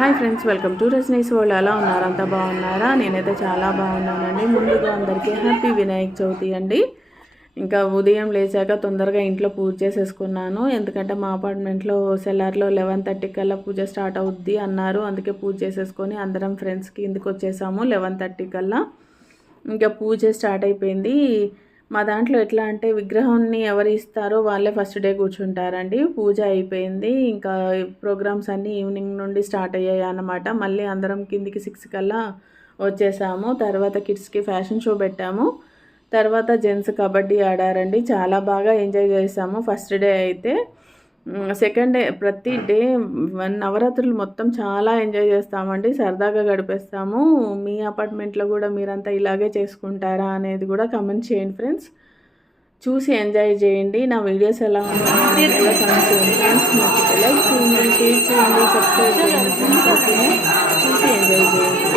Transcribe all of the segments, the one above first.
Hi friends, welcome to Rajani's వరల్డ్. ఎలా ఉన్నారు? అంతా బాగున్నారా? నేనైతే చాలా బాగున్నానండి. ముందుగా అందరికీ హ్యాపీ వినాయక చవితి అండి. ఇంకా ఉదయం లేచాక తొందరగా ఇంట్లో పూజ చేసేసుకున్నాను. ఎందుకంటే మా అపార్ట్మెంట్లో సెల్లార్లో 11:30 కల్లా పూజ స్టార్ట్ అవుద్ది అన్నారు. అందుకే పూజ చేసేసుకొని అందరం ఫ్రెండ్స్కి ఇందుకు వచ్చేసాము 11:30 కల్లా. ఇంకా పూజ స్టార్ట్ అయిపోయింది. మా దాంట్లో ఎట్లా అంటే విగ్రహాన్ని ఎవరు ఇస్తారో వాళ్ళే ఫస్ట్ డే కూర్చుంటారండి. పూజ అయిపోయింది. ఇంకా ప్రోగ్రామ్స్ అన్నీ ఈవినింగ్ నుండి స్టార్ట్ అయ్యాయి అన్నమాట. మళ్ళీ అందరం కిందికి 6 కల్లా వచ్చేసాము. తర్వాత కిడ్స్కి ఫ్యాషన్ షో పెట్టాము. తర్వాత జెంట్స్ కబడ్డీ ఆడారండి. చాలా బాగా ఎంజాయ్ చేసాము ఫస్ట్ డే అయితే. సెకండ్ డే ప్రతి డే నవరాత్రులు మొత్తం చాలా ఎంజాయ్ చేస్తామండి. సరదాగా గడిపేస్తాము. మీ అపార్ట్మెంట్లో కూడా మీరంతా ఇలాగే చేసుకుంటారా అనేది కూడా కమెంట్ చేయండి ఫ్రెండ్స్. చూసి ఎంజాయ్ చేయండి. నా వీడియోస్ ఎలా ఉన్నాయని కూడా కమెంట్ చేయండి ఫ్రెండ్స్. నచ్చితే లైక్ చేయండి, షేర్ చేయండి, సబ్స్క్రైబ్ చేయండి ఫ్రెండ్స్. చూసి ఎంజాయ్ చేయండి.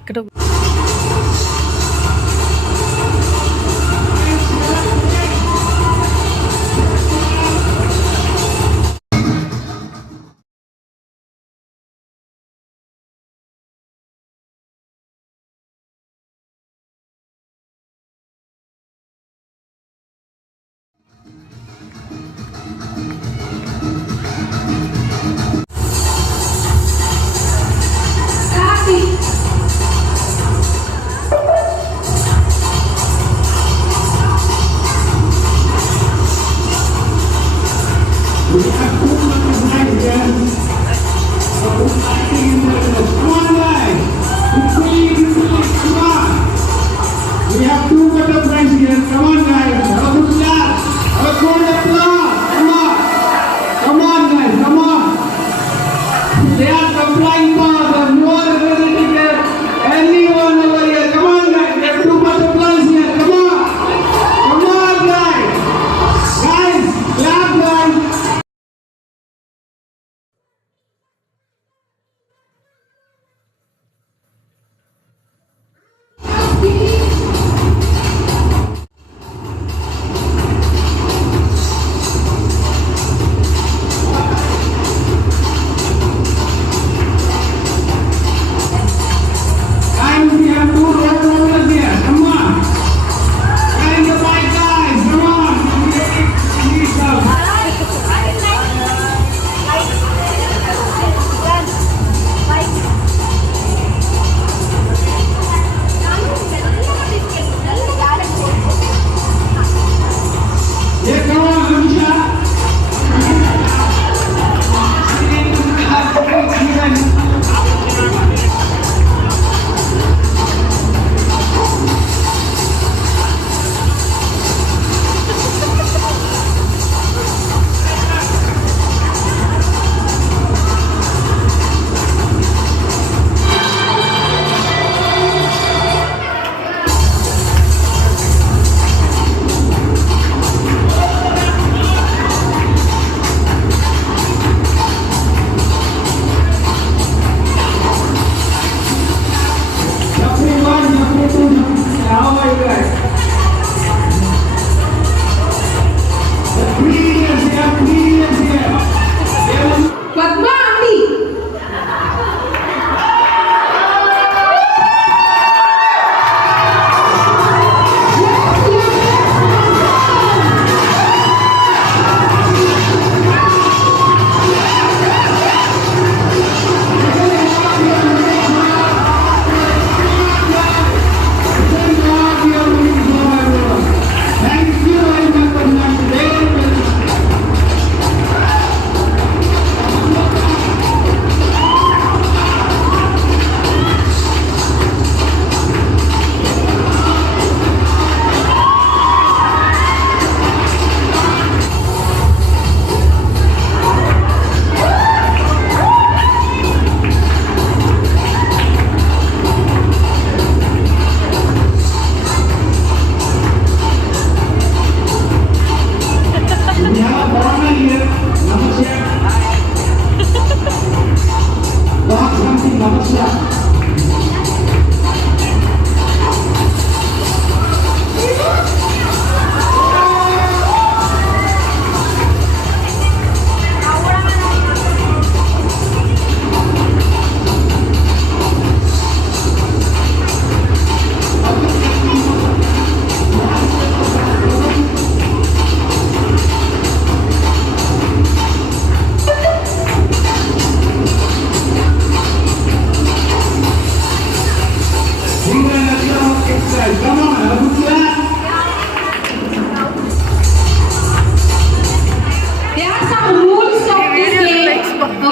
అక్కడ We have two butterflies here. Come on, guys. Have a good clap. Have a cold applause. Come on. Come on, guys. Come on. They are complying fast. No one is visiting there. Anyone over here. Come on, guys. We have two butterflies here. Come on. Come on, guys. Guys, clap, guys.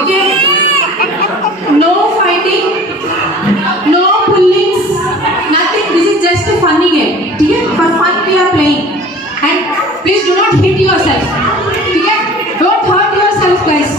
Okay? No fighting, no pullings, nothing. This is just a funny game. Okay? For fun we are playing. And please do not hit yourself. Okay? Don't hurt yourself, guys.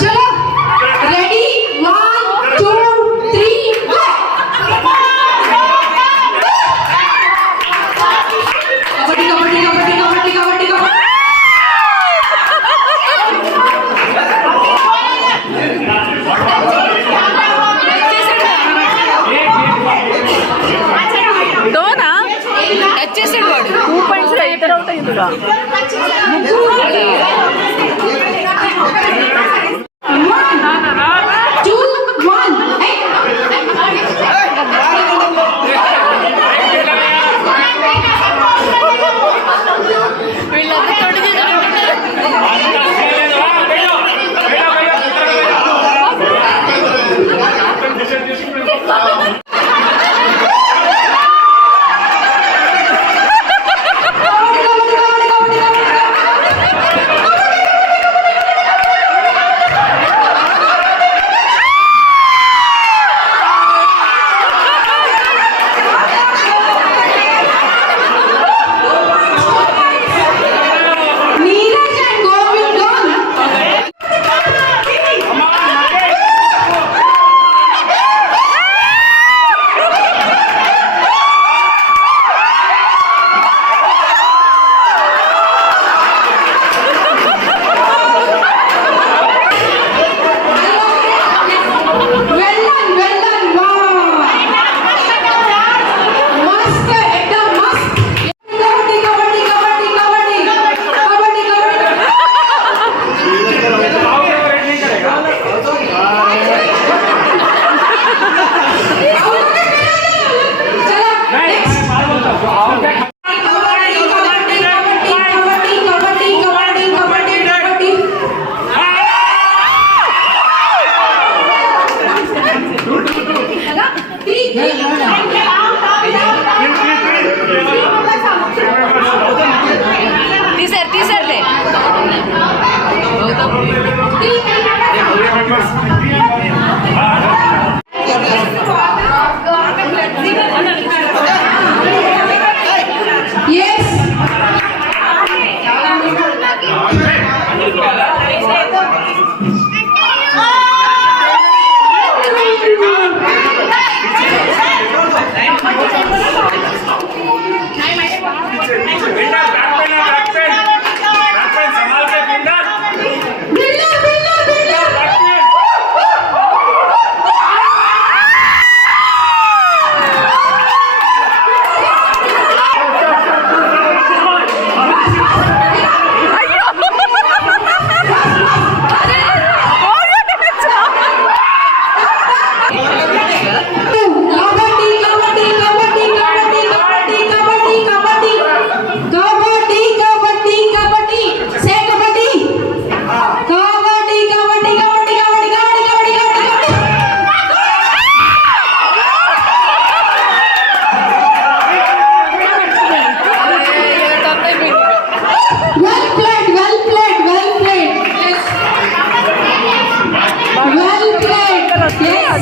चलो रेडी 1 2 3 go कबड्डी कबड्डी कबड्डी कबड्डी कबड्डी कबड्डी దోనా వచ్చేసాడు వాడు 2 points writer out అయిందిగా తీసారులే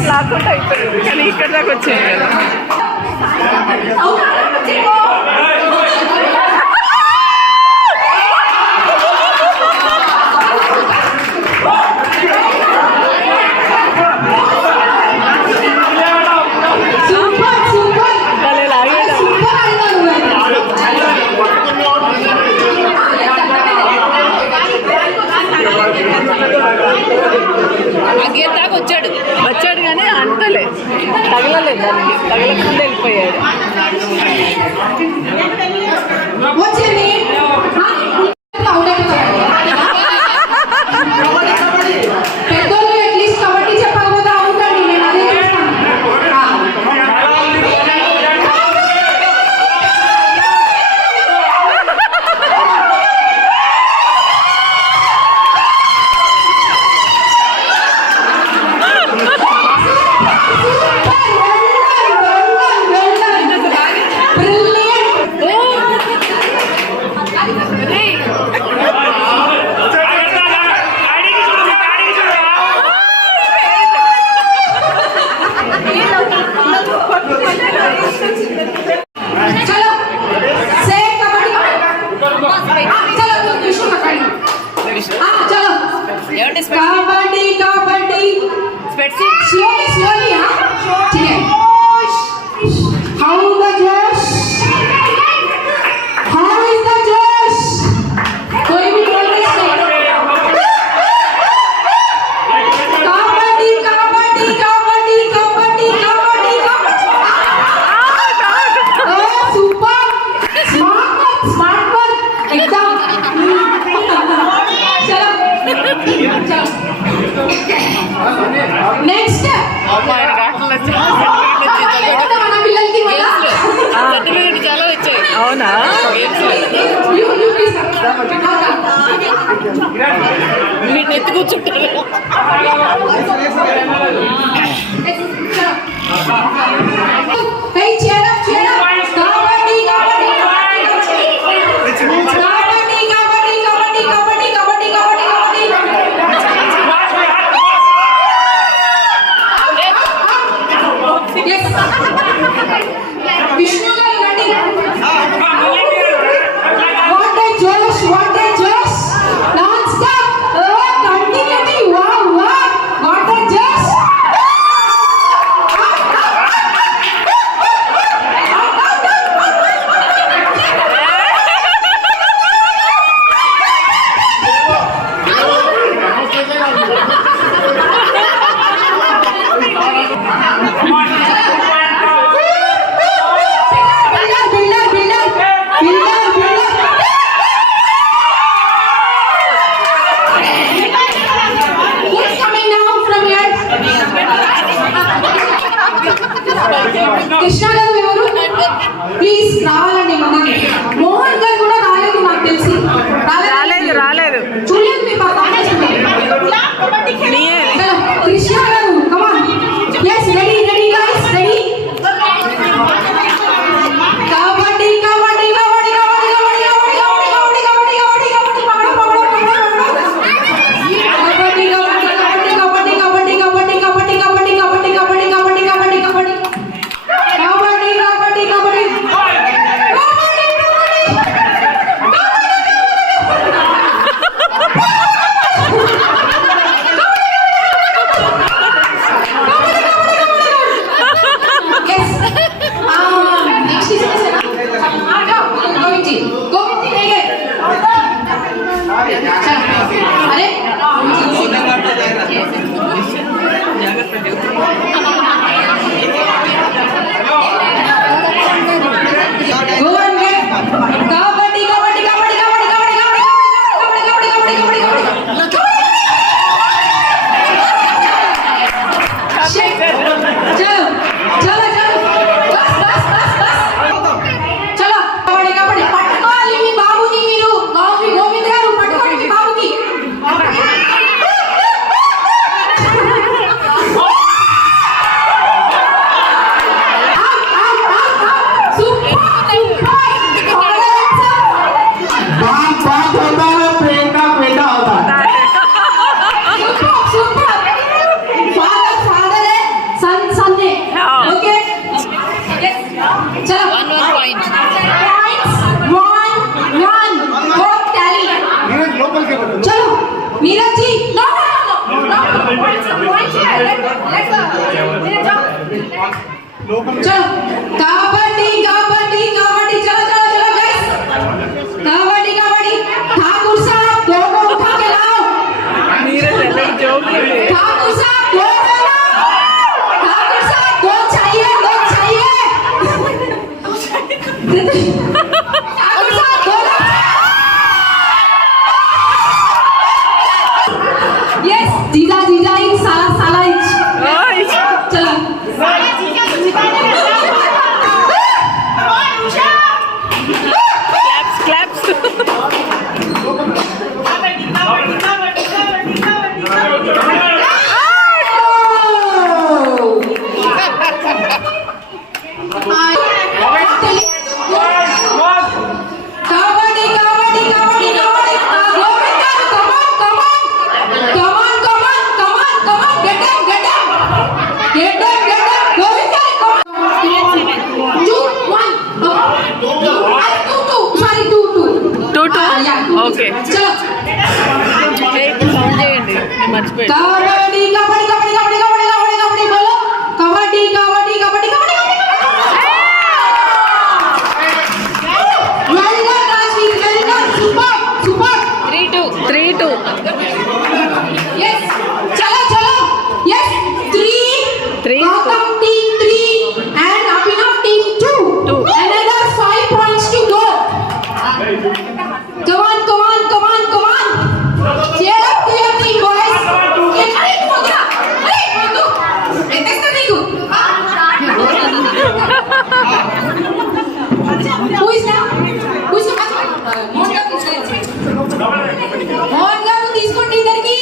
లాక్కుంటే అయిపోయింది కానీ ఇక్కడ దాకా వచ్చింది కదా వచ్చాడు కానీ అంటలే తగలలేదు తగలకుండా వెళ్ళిపోయాడు. What's your name? పెద్దోళ్ళు అట్లీస్ట్ కబడ్డీ చెప్పకపోతే అవుతాండి, నేను అదే చూస్తాను. चलो से कबड्डी चलो विष्णु पकड़ना हाँ चलो कबड्डी कबड्डी स्लोली स्लोली हाँ ठीक है हाउ द जोश हाउ इज द जोश कोई भी बोल नहीं कबड्डी कबड्डी कबड्डी कबड्डी कबड्डी सुपर स्मार्ट वर्क एकदम चलो चलो नेक्स्ट మన పిల్లలకి చాలా వచ్చాయి. అవునా? మీరు నెత్తి కూర్చుంటారు. Hey, cheer up, cheer up. Kabaddi, kabaddi, kabaddi, kabaddi, kabaddi, kabaddi, kabaddi, kabaddi, kabaddi, kabaddi. Yes. Vishnu garu ready. What a josh, what a josh. Non-stop. Oh, continuity. Wow, wow. What a josh. Who's coming now from here? Krishna గారు ఎవరు? ప్లీజ్ రావాలండి ముందుకి. మోహన్ గారు కూడా రాలేదు నాకు తెలిసి. రాలేదు. చూడలేదు మీ పర్ఫార్మెన్స్. చలో Krishna garu come on. yes ready ready guys ready. Kabaddi kabaddi kabaddi kabaddi kabaddi kabaddi kabaddi kabaddi kabaddi kabaddi పకడో పకడో పకడో kabaddi kabaddi kabaddi kabaddi kabaddi kabaddi kabaddi kabaddi kabaddi kabaddi kabaddi kabaddi kabaddi kabaddi yes next is Govinji नहीं गए अरे गोवन के कबड्डी कबड्डी कबड्डी कबड्डी कबड्डी कबड्डी कबड्डी कबड्डी कबड्डी चलो चलो चलो बस बस बस बस चलो कबड्डी कबड्डी पట్టుకోవాలి మీ బాబుని మీరు గోవింద్ గారు పట్టుకోండి మీ బాబుకి बात होता है पेट का पेटा होता है. सुपर फादर है सन है ओके चलो 1 point. points 1 both tally चलो नीरज जी नो points चलो कबड्डी कबड्डी कबड्डी चलो चलो चलो गाइस कबड्डी कबड्डी ठाकुर साहब दोनों उठा के लाओ ठाकुर साहब दो चाहिए Yes, जीजा जीजा इन साला साला इन चलो Claps. Kabaddi, kabaddi, kabaddi, kabaddi. Govinda, come on, come on. Come on, come on, come on, come on. Get them, get them. Get them, get them. Govinda, come on. 2, 1. Two. Sorry, 2. 2. Yeah, 2. Okay. చలో. సౌండ్ చేయండి నేను మర్చిపోయాను. కబడ్డీ కబడ్డీ కబడ్డీ కబడ్డీ కబడ్డీ కబడ్డీ కబడ్డీ బోలో kabaddi kabaddi kabaddi kabaddi well done Rajiv well done super super 3-2. yes చలో చలో yes 3 Gautam team 3 and Abhinav team 2 another 5 points to go come on cheer up to your team boys అరే పోతురా అరే పోతు ఎంతేస్తా నీకు who is now మోహన్ గారు తీసుకోండి ఇద్దరికి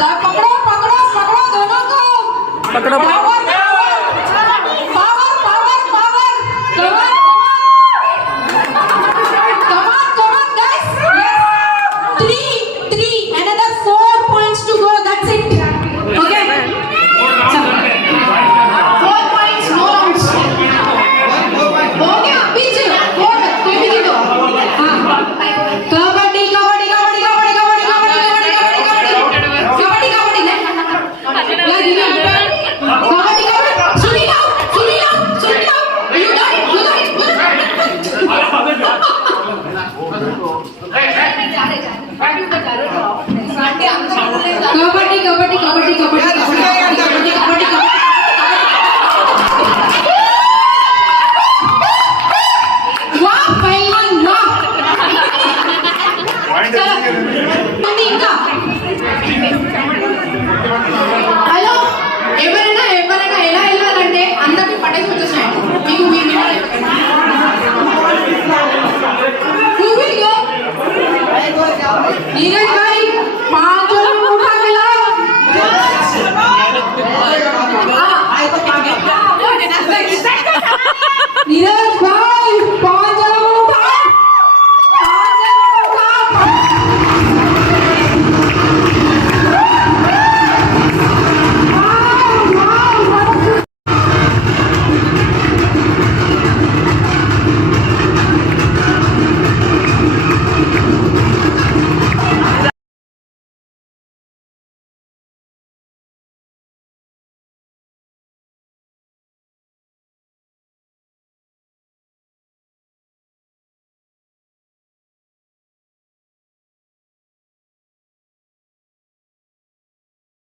పకడో పకడో పకడో दोनों को पकड़ो। Power come on guys yes 3 another 4 points to go that's it okay 4 points no rounds हो गया पीछे 4 कोई भी जीतो हां कबड्डी कबड्डी कबड्डी कबड्डी कबड्डी कबड्डी कबड्डी कबड्डी या दीदी कबड्डी कबड्डी सुनी लो you done it कबड्डी कबड्डी कबड्डी कबड्डी कबड्डी वाह पहलवान वाह चलो मंदी ఇంకా హలో ఎవరైనా ఎలా వెళ్ళాలంటే అందరికి పట్టేసి వచ్చేసాయి మీకు మీ Who will go? नीरज भाई 5 लोग उठा के लाओ नीरज भाई